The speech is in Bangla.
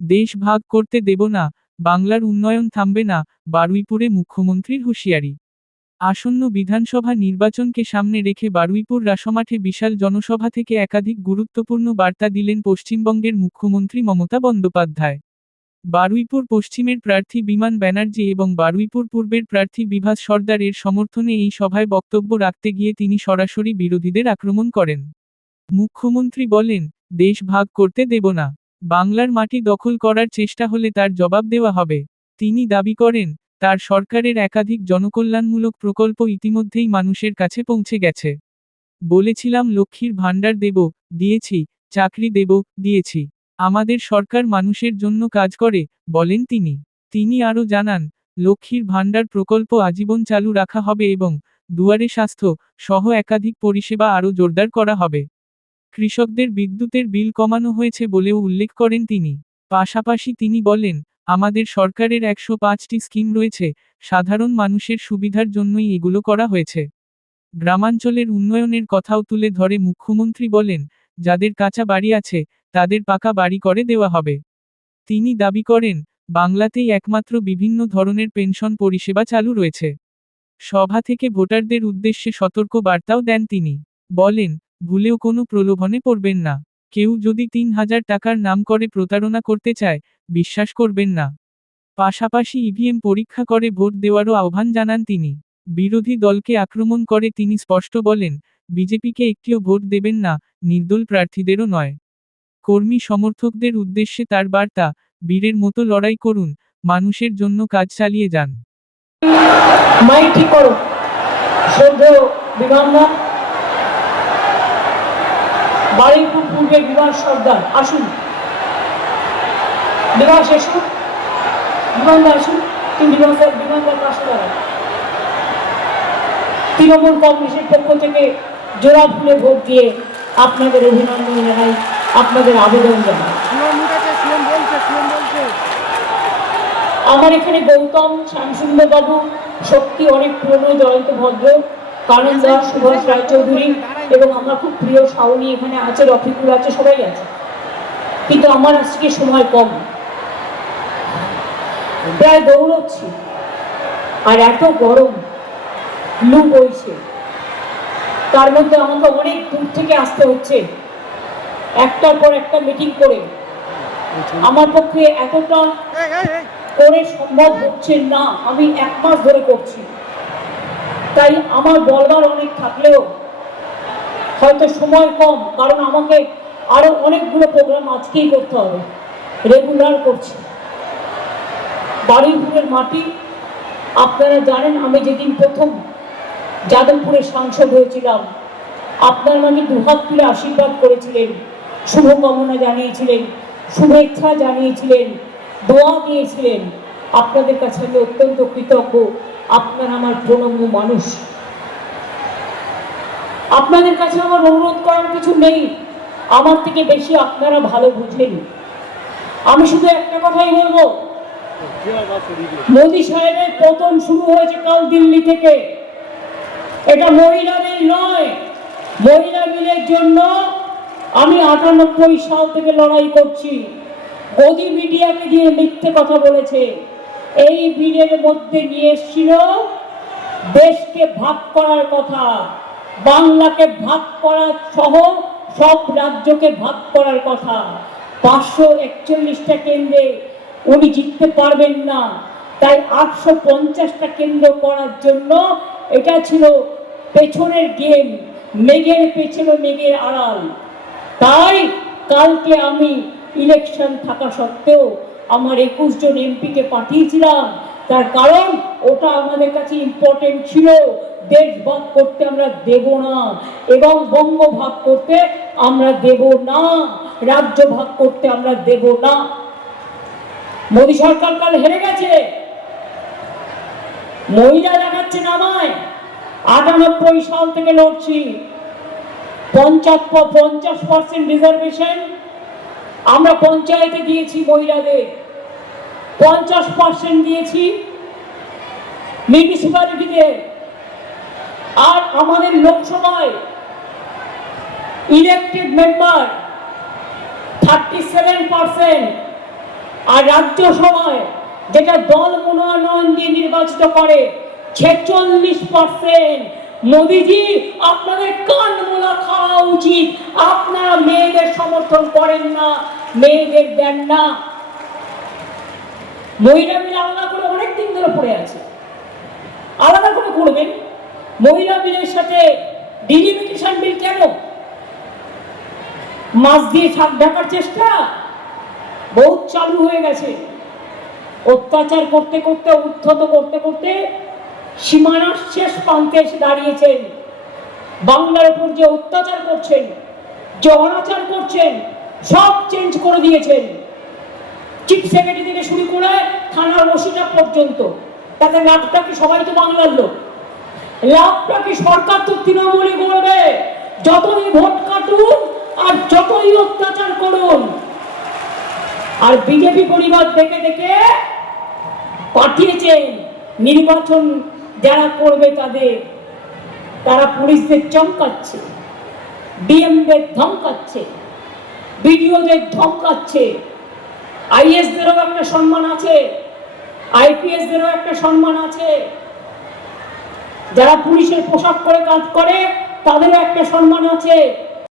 দেশ ভাগ করতে দেব না, বাংলার উন্নয়ন থামবে না, বারুইপুরে মুখ্যমন্ত্রীর হুঁশিয়ারি। আসন্ন বিধানসভা নির্বাচনকে সামনে রেখে বারুইপুর রাসমাঠে বিশাল জনসভা থেকে একাধিক গুরুত্বপূর্ণ বার্তা দিলেন পশ্চিমবঙ্গের মুখ্যমন্ত্রী মমতা বন্দ্যোপাধ্যায়। বারুইপুর পশ্চিমের প্রার্থী বিমান ব্যানার্জি এবং বারুইপুর পূর্বের প্রার্থী বিভাস সর্দার এর সমর্থনে এই সভায় বক্তব্য রাখতে গিয়ে তিনি সরাসরি বিরোধীদের আক্রমণ করেন। মুখ্যমন্ত্রী বলেন, দেশ ভাগ করতে দেব না। বাংলার মাটি দখল করার চেষ্টা হলে তার জবাব দেওয়া হবে। তিনি দাবি করেন, তার সরকারের একাধিক জনকল্যাণমূলক প্রকল্প ইতিমধ্যেই মানুষের কাছে পৌঁছে গেছে। বলেছিলাম লক্ষ্মীর ভাণ্ডার দেব, দিয়েছি, চাকরি দেব, দিয়েছি। আমাদের সরকার মানুষের জন্য কাজ করে, বলেন তিনি। তিনি আরও জানান, লক্ষ্মীর ভাণ্ডার প্রকল্প আজীবন চালু রাখা হবে এবং দুয়ারে স্বাস্থ্য সহ একাধিক পরিষেবা আরও জোরদার করা হবে। কৃষকদের বিদ্যুতের বিল কমানো হয়েছে বলেও উল্লেখ করেন তিনি। পাশাপাশি তিনি বলেন, আমাদের সরকারের 105টি স্কিম রয়েছে, সাধারণ মানুষের সুবিধার জন্যই এগুলো করা হয়েছে। গ্রামাঞ্চলের উন্নয়নের কথাও তুলে ধরে মুখ্যমন্ত্রী বলেন, যাদের কাঁচা বাড়ি আছে, তাদের পাকা বাড়ি করে দেওয়া হবে। তিনি দাবি করেন, বাংলাতেই একমাত্র বিভিন্ন ধরনের পেনশন পরিষেবা চালু রয়েছে। সভা থেকে ভোটারদের উদ্দেশ্যে সতর্ক বার্তাও দেন তিনি। বলেন, ভুলেও কোনো প্রলোভনে পড়বেন না। কেউ যদি 3000 টাকার নাম করে প্রতারণা করতে চায়, বিশ্বাস করবেন না। পাশাপাশি ইভিএম পরীক্ষা করে ভোট দেওয়ারও আহ্বান জানান তিনি। বিরোধী দলকে আক্রমণ করে তিনি স্পষ্ট বলেন, বিজেপিকে একটিও ভোট দেবেন না, নির্দল প্রার্থীদেরও নয়। কর্মী সমর্থকদের উদ্দেশ্যে তার বার্তা, বীরের মতো লড়াই করুন, মানুষের জন্য কাজ চালিয়ে যান। মাইক ঠিক করো। শ্রদ্ধেয় বিমানদা, বারুইপুর পূর্বের বিভাস সর্দার আসুন। বিভাস এসুন, বিমানদা আসুন। তিনি বিমানদার পাশে দাঁড়ান। তৃণমূল কংগ্রেসের পক্ষ থেকে জোড়া ফুলে ভোট দিয়ে আপনাদের অভিনন্দন জানাই, আপনাদের আবেদন জানাই। আমার এখানে গৌতম, শ্যামসুন্দর বাবু, শক্তি অনেক পুরনো জয়ন্ত ভদ্র, কানন দাস, সুভাষ রায়চৌধুরী এবং আমার খুব প্রিয় শাওনি এখানে আছে, রফিকুল আছে, সবাই আছে। কিন্তু আমার আজকে সময় কম, প্রায় দৌড়চ্ছি। আর এত গরম, লু বইছে, তার মধ্যে আমাকে অনেক দূর থেকে আসতে হচ্ছে, একটার পর একটা মিটিং করে। আমার পক্ষে এতটা করে সম্ভব হচ্ছে না। আমি 1 মাস ধরে করছি, তাই আমার বলবার অনেক থাকলেও হয়তো সময় কম, কারণ আমাকে আরো অনেকগুলো প্রোগ্রাম আজকেই করতে হবে, রেগুলার করছি। বারুইপুরের মাটি আপনারা জানেন, আমি যেদিন প্রথম যাদবপুরে সাংসদ হয়েছিলাম, আপনার মানে দুহাত তুলে আশীর্বাদ করেছিলেন, শুভকামনা জানিয়েছিলেন, শুভেচ্ছা জানিয়েছিলেন, দোয়া দিয়েছিলেন। আপনাদের কাছে আমি অত্যন্ত কৃতজ্ঞ। আপনারা আমার প্রণম্য মানুষ। আপনাদের কাছে আমার অনুরোধ করার কিছু নেই, আমার থেকে বেশি আপনারা ভালো বুঝেন। আমি শুধু একটা কথাই বলবো, মোদী সাহেবের পতন শুরু হয়েছে কাল দিল্লি থেকে। এটা মহিলা বিল নয়। মহিলা বিলের জন্য আমি 98 সাল থেকে লড়াই করছি। গদি মিডিয়াকে দিয়ে মিথ্যে কথা বলেছে। এই বিলের মধ্যে নিয়ে এসেছিল দেশকে ভাগ করার কথা, বাংলাকে ভাগ করা সহ সব রাজ্যকে ভাগ করার কথা। 541টা কেন্দ্রে উনি জিততে পারবেন না, তাই 850টা কেন্দ্র করার জন্য এটা ছিল পেছনের গেম, মেঘের পেছনে মেঘের আড়াল। তাই কালকে আমি ইলেকশন থাকা সত্ত্বেও আমার 21 জন এমপিকে পাঠিয়েছিলাম, তার কারণ ওটা আমাদের কাছে ইম্পর্টেন্ট ছিল। দেশ ভাগ করতে আমরা দেব না এবং বঙ্গ ভাগ করতে আমরা দেব না, রাজ্য ভাগ করতে আমরা দেব না। মোদী সরকার কাল হেরে গেছে, মহিলা দেখাচ্ছে নামায়। 98 সাল থেকে লড়ছি। 50% রিজার্ভেশন আমরা পঞ্চায়েতে দিয়েছি মহিলাদের, 50% দিয়েছি মিউনিসিপ্যালিটিতে। আর আমাদের লোকসভায় ইলেক্টেড মেম্বার 37%, আর রাজ্যসভায় যেটা দল মনোনয়ন দিয়ে নির্বাচিত করে 46%। মোদিজি, আপনাদের কান মোলা খাওয়া উচিত। আপনারা মেয়েদের সমর্থন করেন না, মেয়েদের দেন না। মহিলা বিল আলাদা করে অনেক দিন ধরে পড়ে আছে, আলাদা করে করবেন। মহিলা বিলের সাথে ডিলিমিটেশন বিল কেন? মাছ দিয়ে ছাদ ঢাকার চেষ্টা বহুত চালু হয়ে গেছে। অত্যাচার করতে করতে, উদ্ধত করতে করতে সীমানার শেষ প্রান্তে এসে দাঁড়িয়েছেন। বাংলার উপর যে অত্যাচার করছেন, যে অনাচার করছেন, সব চেঞ্জ করে দিয়েছেন। চিফ সেক্রেটারি থেকে শুরু করে থানার ওসিটা পর্যন্ত। তাতে লাভটা কি? সবাই তো বাংলার লোক। লাভটা কি? সরকার তো তৃণমূলই করবে। যতই ভোট কাটুন আর যতই অত্যাচার করুন। আর বিজেপি পরিবার দেখে দেখে পাঠিয়েছেন নির্বাচন যারা করবে তাদের, তারা পুলিশদের চমকাচ্ছে, ডিএমদের ধমকাচ্ছে, বিডিওদের ধমকাচ্ছে। আইএসদেরও একটা সম্মান আছে, আইপিএসদেরও একটা সম্মান আছে। যারা পুলিশের পোশাক করে কাজ করে তাদেরও একটা সম্মান আছে।